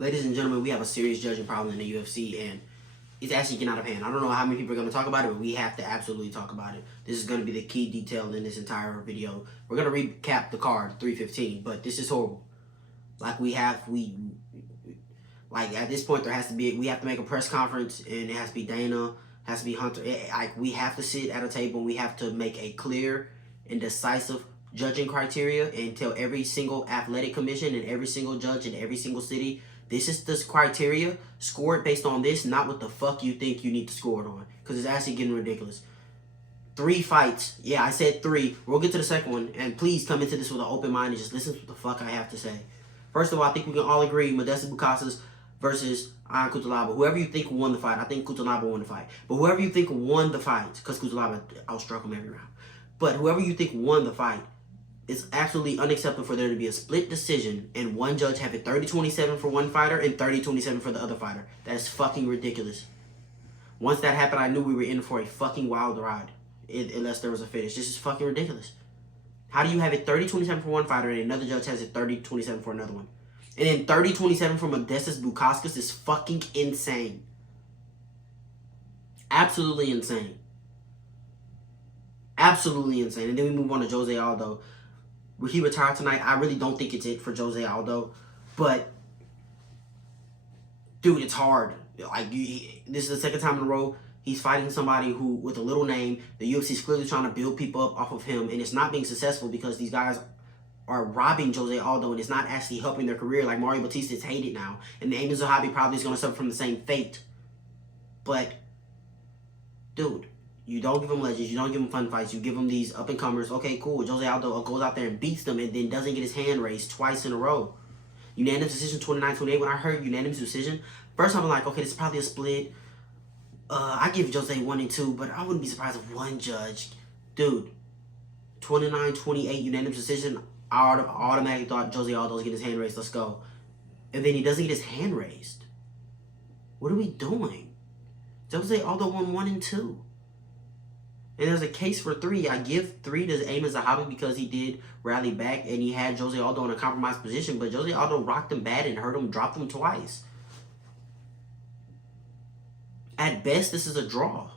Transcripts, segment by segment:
Ladies and gentlemen, we have a serious judging problem in the UFC, and it's actually getting out of hand. I don't know how many people are going to talk about it, but we have to absolutely talk about it. This is going to be the key detail in this entire video. We're going to recap the card, 315, but this is horrible. Like, like, at this point, we have to make a press conference, and it has to be Dana, has to be Hunter. We have to sit at a table, and we have to make a clear and decisive judging criteria and tell every single athletic commission and every single judge in every single city, this is this criteria, score it based on this, not what the fuck you think you need to score it on, because it's actually getting ridiculous. 3 fights. Yeah, I said 3. We'll get to the second one, and please come into this with an open mind and just listen to what the fuck I have to say. First of all, I think we can all agree Modestas Bukauskas versus Ion Cutelaba. Whoever you think won the fight, I think Cutelaba won the fight. But whoever you think won the fight, because Cutelaba outstruck him every round. But whoever you think won the fight, it's absolutely unacceptable for there to be a split decision and one judge have it 30-27 for one fighter and 30-27 for the other fighter. That is fucking ridiculous. Once that happened, I knew we were in for a fucking wild ride, unless there was a finish. This is fucking ridiculous. How do you have it 30-27 for one fighter and another judge has it 30-27 for another one? And then 30-27 for Modestas Bukauskas is fucking insane. Absolutely insane. Absolutely insane. And then we move on to Jose Aldo. He retired tonight. I really don't think it's it for Jose Aldo. But, dude, it's hard. Like, this is the second time in a row he's fighting somebody who, with a little name, the UFC is clearly trying to build people up off of him, and it's not being successful because these guys are robbing Jose Aldo, and it's not actually helping their career. Like, Mario Batista is hated now, and Amin Zahabi probably is going to suffer from the same fate. But, dude, you don't give them legends, you don't give them fun fights, you give them these up-and-comers. Okay, cool, Jose Aldo goes out there and beats them and then doesn't get his hand raised twice in a row. Unanimous decision, 29-28. When I heard unanimous decision, first I'm like, okay, this is probably a split. I give Jose 1 and 2, but I wouldn't be surprised if one judge. Dude, 29-28 unanimous decision. I automatically thought Jose Aldo's getting his hand raised. Let's go. And then he doesn't get his hand raised. What are we doing? Jose Aldo won 1 and 2. And there's a case for 3. I give 3 to Amin Zahabi because he did rally back and he had Jose Aldo in a compromised position. But Jose Aldo rocked him bad and hurt him, dropped him twice. At best, this is a draw.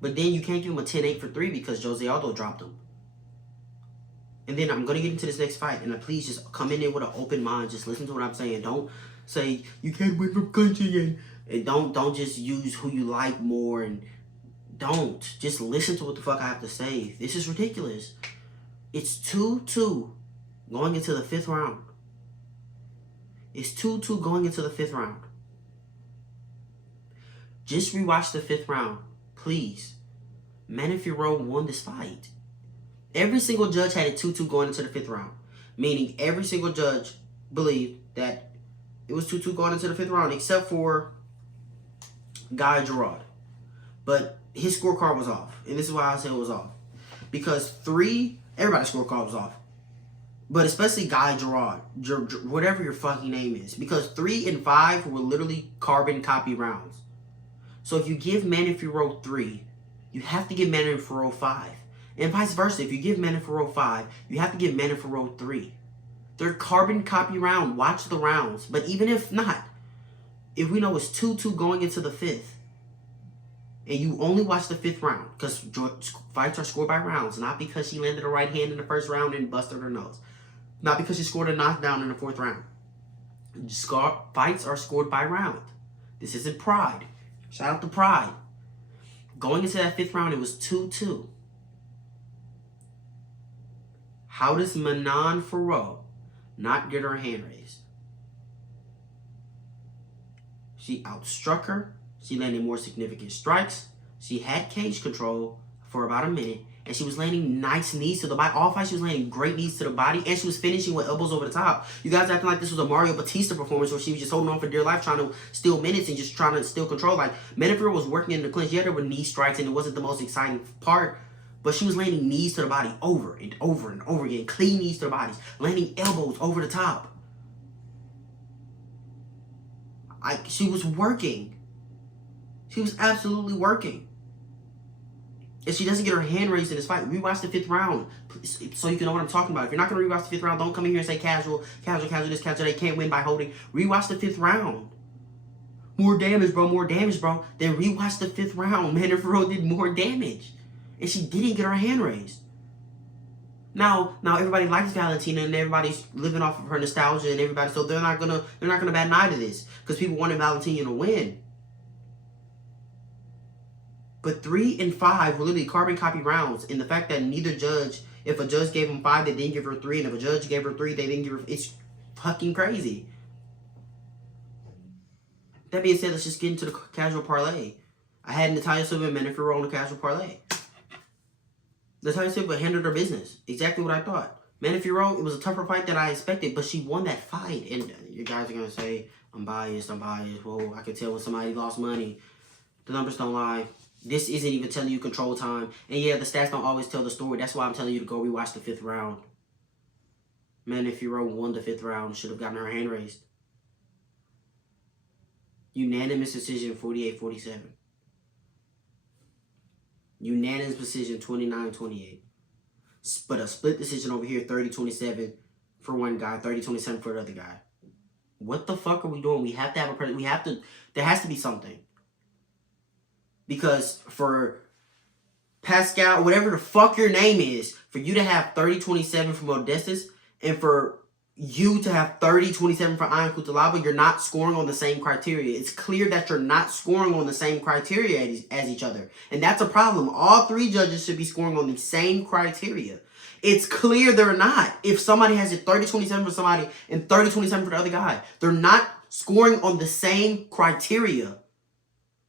But then you can't give him a 10-8 for 3 because Jose Aldo dropped him. And then I'm going to get into this next fight. And please just come in there with an open mind. Just listen to what I'm saying. Don't say, you can't win from country. And don't just use who you like more. And don't. Just listen to what the fuck I have to say. This is ridiculous. It's 2-2 going into the 5th round. It's 2-2 going into the 5th round. Just rewatch the 5th round. Please. Manafiro won this fight. Every single judge had it 2-2 going into the 5th round. Meaning every single judge believed that it was 2-2 going into the 5th round except for Guy Gerard. But his scorecard was off. And this is why I say it was off. Because everybody's scorecard was off. But especially Guy Gerard. Whatever your fucking name is. Because 3 and 5 were literally carbon copy rounds. So if you give Manafiro 3, you have to give Manafiro 5. And vice versa. If you give Manafiro 5, you have to give Manafiro 3. They're carbon copy round. Watch the rounds. But even if not, if we know it's 2-2 going into the 5th, and you only watch the 5th round, because fights are scored by rounds, not because she landed a right hand in the 1st round and busted her nose. Not because she scored a knockdown in the 4th round. Fights are scored by round. This isn't Pride. Shout out to Pride. Going into that 5th round, it was 2-2. How does Manon Farrow not get her hand raised? She outstruck her. She landed more significant strikes. She had cage control for about a minute. And she was landing nice knees to the body. All fights, she was landing great knees to the body. And she was finishing with elbows over the top. You guys acting like this was a Mario Batista performance where she was just holding on for dear life, trying to steal minutes and just trying to steal control. Like, Manafiro was working in the clinch. Yeah, there were knee strikes, and it wasn't the most exciting part. But she was landing knees to the body over and over and over again. Clean knees to the bodies. Landing elbows over the top. She was working. She was absolutely working. If she doesn't get her hand raised in this fight, rewatch the 5th round so you can know what I'm talking about. If you're not going to rewatch the 5th round, don't come in here and say casual, this, casual, they can't win by holding. Rewatch the 5th round. More damage, bro, Then rewatch the 5th round. Manny Ferrell did more damage. And she didn't get her hand raised. Now everybody likes Valentina and everybody's living off of her nostalgia and everybody, so they're not gonna bat an eye to this because people wanted Valentina to win. But 3 and 5 were literally carbon copy rounds, and the fact that neither judge, if a judge gave him 5, they didn't give her 3, and if a judge gave her 3, they didn't give her. It's fucking crazy. That being said, let's just get into the casual parlay. I had Natalia Silva and Manny Ferrell on the casual parlay. Natalia Silva handled her business. Exactly what I thought. Manny Ferrell, it was a tougher fight than I expected, but she won that fight. And you guys are going to say, I'm biased. Whoa, I can tell when somebody lost money. The numbers don't lie. This isn't even telling you control time. And yeah, the stats don't always tell the story. That's why I'm telling you to go rewatch the 5th round. Manny Ferrell won the 5th round. Should have gotten her hand raised. Unanimous decision, 48-47. Unanimous decision, 29-28. But a split decision over here, 30-27 for one guy, 30-27 for the other guy. What the fuck are we doing? We have to have a president. There has to be something. Because for Pascal, whatever the fuck your name is, for you to have 30-27 from Odestas, and for you to have 30-27 for Ion Cutelaba, you're not scoring on the same criteria. It's clear that you're not scoring on the same criteria as each other. And that's a problem. All 3 judges should be scoring on the same criteria. It's clear they're not. If somebody has it 30-27 for somebody and 30-27 for the other guy, they're not scoring on the same criteria.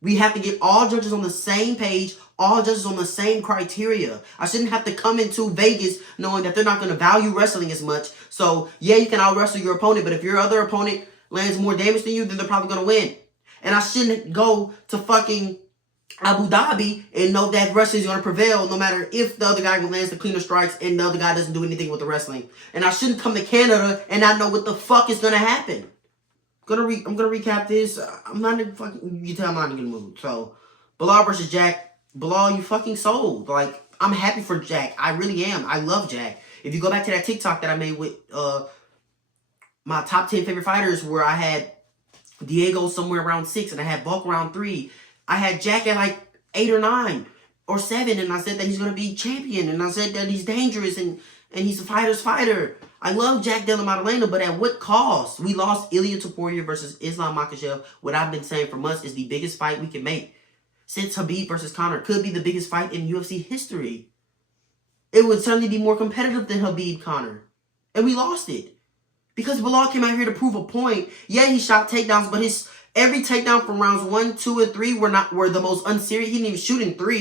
We have to get all judges on the same page, all judges on the same criteria. I shouldn't have to come into Vegas knowing that they're not going to value wrestling as much. So, yeah, you can out-wrestle your opponent, but if your other opponent lands more damage than you, then they're probably going to win. And I shouldn't go to fucking Abu Dhabi and know that wrestling is going to prevail no matter if the other guy lands the cleaner strikes and the other guy doesn't do anything with the wrestling. And I shouldn't come to Canada and not know what the fuck is going to happen. I'm gonna recap this. I'm not in fucking. You tell I'm not in a good mood. So, Bilal versus Jack. Bilal, you fucking sold. Like, I'm happy for Jack. I really am. I love Jack. If you go back to that TikTok that I made with my top 10 favorite fighters, where I had Diego somewhere around 6 and I had Bulk around 3, I had Jack at like 8 or 9 or 7, and I said that he's gonna be champion, and I said that he's dangerous and he's a fighter's fighter. I love Jack Della Maddalena, but at what cost? We lost Ilia Topuria versus Islam Makhachev. What I've been saying for months is the biggest fight we can make. Since Khabib versus Conor could be the biggest fight in UFC history. It would certainly be more competitive than Khabib Conor. And we lost it. Because Bilal came out here to prove a point. Yeah, he shot takedowns, but every takedown from rounds 1, 2, and 3 were the most unserious. He didn't even shoot in 3.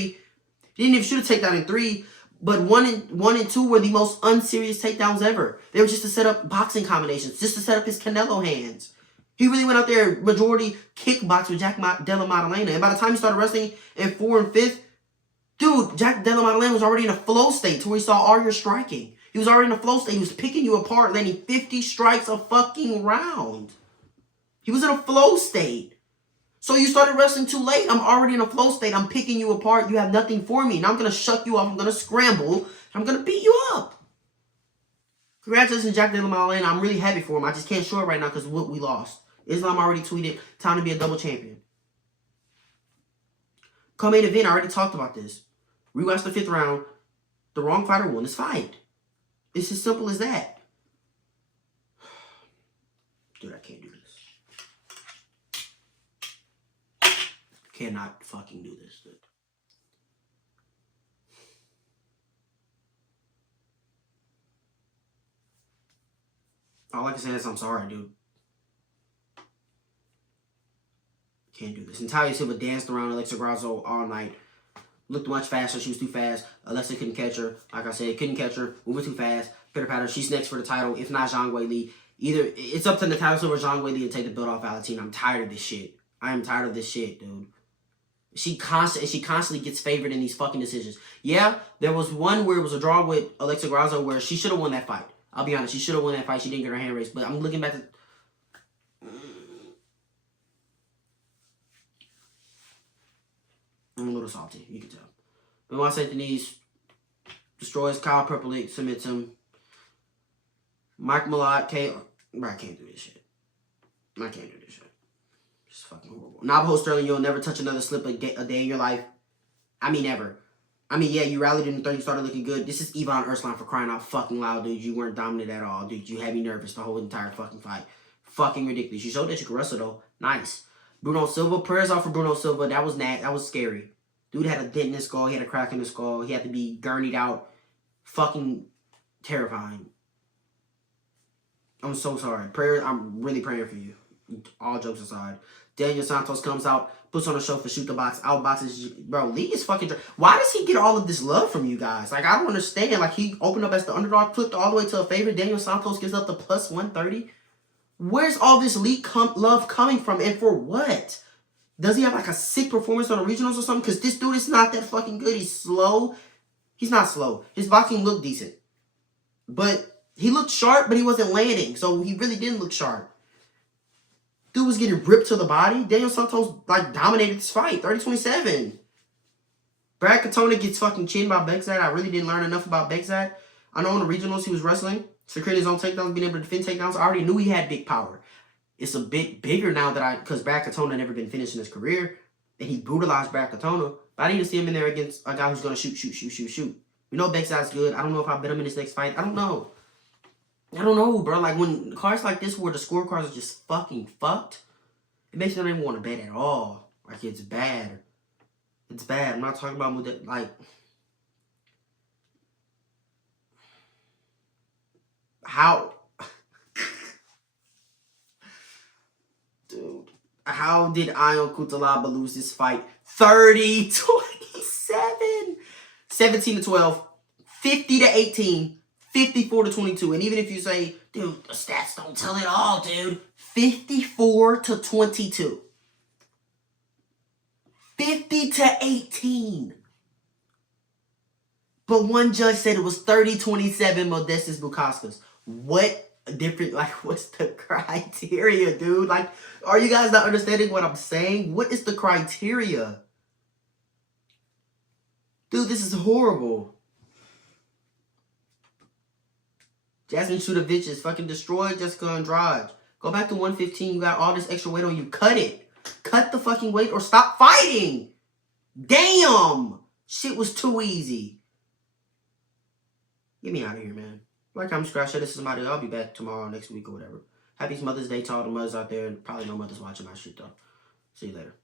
He didn't even shoot a takedown in 3. But 1 and 2 were the most unserious takedowns ever. They were just to set up boxing combinations, just to set up his Canelo hands. He really went out there majority kickbox with Jack Della Maddalena. And by the time he started wrestling in 4 and 5th, dude, Jack Della Maddalena was already in a flow state to where he saw all your striking. He was already in a flow state. He was picking you apart, landing 50 strikes a fucking round. He was in a flow state. So you started wrestling too late. I'm already in a flow state. I'm picking you apart. You have nothing for me. Now I'm going to shut you off. I'm going to scramble. I'm going to beat you up. Congratulations, Jack Della Maddalena. I'm really happy for him. I just can't show it right now because of what we lost. Islam already tweeted, time to be a double champion. Co-main event, I already talked about this. Rewatch the 5th round. The wrong fighter won this fight. It's as simple as that. Dude, I can't do this. Cannot fucking do this, dude. All I can say is I'm sorry, dude. Can't do this. Natalia Silva danced around Alexa Grasso all night. Looked much faster. She was too fast. Alexa couldn't catch her. Like I said, couldn't catch her. Moving too fast. Pitter patter. She's next for the title. If not, Zhang Weili. Either it's up to Natalia Silva or Zhang Weili to take the belt off Valentina. I'm tired of this shit. I am tired of this shit, dude. She constantly gets favored in these fucking decisions. Yeah, there was one where it was a draw with Alexa Grasso where she should have won that fight. I'll be honest, she should have won that fight. She didn't get her hand raised. But I'm looking back at... I'm a little salty, you can tell. Benoit St. Denis destroys Kyle Perpelick, submits him. Mike Malott, Bro, I can't do this shit. I can't do this shit. It's fucking horrible. Navajo Sterling, you'll never touch another slip a day in your life. I mean, ever. I mean, yeah, you rallied in the third, you started looking good. This is Yvonne Ursline for crying out fucking loud, dude. You weren't dominant at all, dude. You had me nervous the whole entire fucking fight. Fucking ridiculous. You showed that you could wrestle, though. Nice. Bruno Silva, prayers off for Bruno Silva. That was scary. Dude had a dent in his skull. He had a crack in his skull. He had to be gurneyed out. Fucking terrifying. I'm so sorry. I'm really praying for you. All jokes aside. Daniel Santos comes out, puts on a show for Shoot the Box, outboxes. Bro, Lee is fucking... Why does he get all of this love from you guys? Like, I don't understand. Like, he opened up as the underdog, flipped all the way to a favorite. Daniel Santos gets up to plus 130. Where's all this Lee love coming from, and for what? Does he have, like, a sick performance on the regionals or something? Because this dude is not that fucking good. He's slow. He's not slow. His boxing looked decent. But he looked sharp, but he wasn't landing. So he really didn't look sharp. Dude was getting ripped to the body. Daniel Santos, like, dominated this fight. 30-27. Brad Katona gets fucking chinned by Begzad. I really didn't learn enough about Begzad. I know in the regionals he was wrestling, securing his own takedowns, being able to defend takedowns. I already knew he had big power. It's a bit bigger now because Brad Katona never been finished in his career. And he brutalized Brad Katona. But I need to see him in there against a guy who's going to shoot. We know Begzad's good. I don't know if I bet him in his next fight. I don't know, bro. Like, when cards like this where the scorecards are just fucking fucked, it makes me not even want to bet at all. Like, it's bad. It's bad. I'm not talking about, like... How... Dude. How did Ion Cutelaba lose this fight? 30-27. 17-12. 50-18. 54-22. And even if you say, dude, the stats don't tell it all, dude. 54-22. 50-18. But one judge said it was 30-27 Modestas Bukauskas. What different, like, what's the criteria, dude? Like, are you guys not understanding what I'm saying? What is the criteria? Dude, this is horrible. Jasmine Sudovich is fucking destroyed Jessica Andrade. Go back to 115. You got all this extra weight on you. Cut it. Cut the fucking weight or stop fighting. Damn. Shit was too easy. Get me out of here, man. Like, I'm scratch. This is somebody. I'll be back tomorrow, next week, or whatever. Happy Mother's Day to all the mothers out there. Probably no mothers watching my shit, though. See you later.